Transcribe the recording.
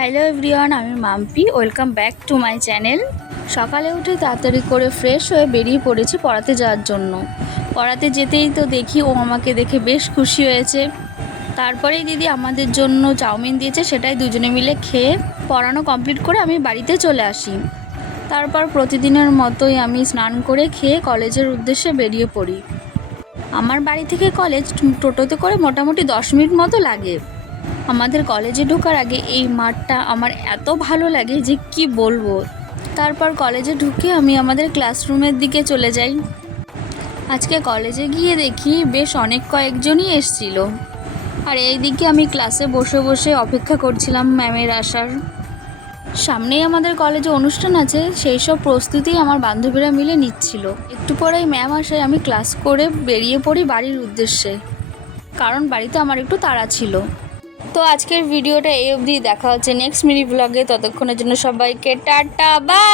Hello everyone, আমি Mampi. Welcome back to my channel. সকালে উঠে তাড়াতাড়ি করে ফ্রেশ হয়ে বেরিয়ে পড়েছি পড়াতে যাওয়ার জন্য। পড়াতে যেতেই তো দেখি ও আমাকে দেখে বেশ খুশি হয়েছে। তারপরেই দিদি আমাদের জন্য চাউমিন দিয়েছে, সেটাই দুজনে মিলে খেয়ে পড়ানো কমপ্লিট করে আমি বাড়িতে চলে আসি। তারপর প্রতিদিনের মতোই আমি স্নান করে খেয়ে কলেজের উদ্দেশ্যে বেরিয়ে পড়ি। আমার বাড়ি থেকে কলেজ টোটোতে করে মোটামুটি 10 মিনিট মতো লাগে। আমাদের কলেজে ঢোকার আগে এই মাঠটা আমার এত ভালো লাগে যে কি বলবো। তারপর কলেজে ঢুকে আমি আমাদের ক্লাসরুমের দিকে চলে যাই। আজকে কলেজে গিয়ে দেখি বেশ অনেক কয়েকজনই এসছিল, আর এই দিকে আমি ক্লাসে বসে বসে অপেক্ষা করছিলাম ম্যামের আসার। সামনেই আমাদের কলেজে অনুষ্ঠান আছে, সেই সব প্রস্তুতি আমার বান্ধবীরা মিলে নিচ্ছিল। একটু পরেই ম্যাম আসায় আমি ক্লাস করে বেরিয়ে পড়ি বাড়ির উদ্দেশ্যে, কারণ বাড়িতে আমার একটু তাড়া ছিল। তো আজকের ভিডিওটা এই অবধি, দেখা হচ্ছে নেক্সট মিনি ব্লগে। ততক্ষণের জন্য সবাইকে টাটা, বাই।